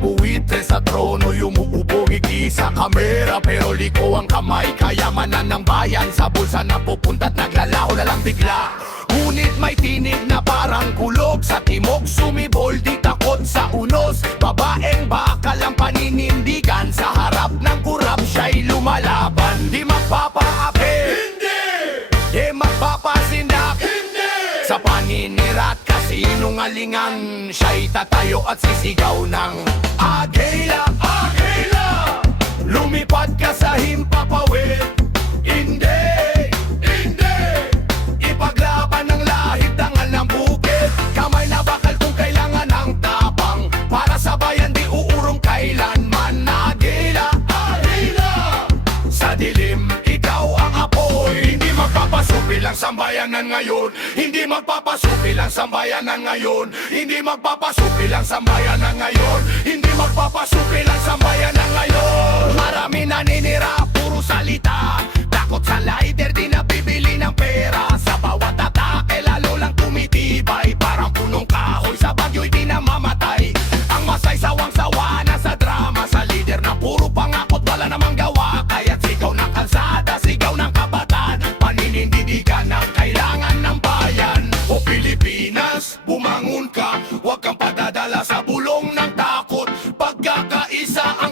buwitre sa trono, yumuupo ngiti sa kamera, pero liko ang kamay. Kayamanan ng bayan sa bulsa na pupunta't naglalaho na lang bigla. Ngunit may tinig na parang kulog sa timog, sumibol di takot sa unos. Babaeng bakal ang paninindigan, sa harap ng kurap siya'y lumalaban. Di magpapaapi, hindi! Di magpapasindak, hindi! Sa paninira't kasinungalingan, siya'y tatayo at sisigaw ng Agila, Agila! Lumipad ka sa himpapawid, hindi! Hindi! Ipaglaban ng lahit, dangal ng bukid, kamay na bakal kung kailangan ng tapang, para sa bayan di uurong kailanman. Agila, Agila! Sa dilim, ikaw ang apoy, hindi magpapasupi lang sambayanan ngayon, hindi magpapasupi lang sambayanan ngayon, hindi magpapasupi lang sambayanan ngayon, hindi magpapasupi lang sambayanan ngayon. Marami naninira, puro salita, takot sa lighter, di nabibili ng pera. Sa bawat atake, lalo lang tumitibay, parang punong kahoy sa bagyo'y di namamatay. Ang masay sawang-sawa na sa drama, sa lider na puro pangakot, wala namang gawa. Kaya't sigaw ng kalsada, sigaw ng kabataan, paninindigan ng kailangan ng bayan. O Pilipinas, bumangon ka, huwag kang padadala sa bulong ng takot. Pagkakaisa ang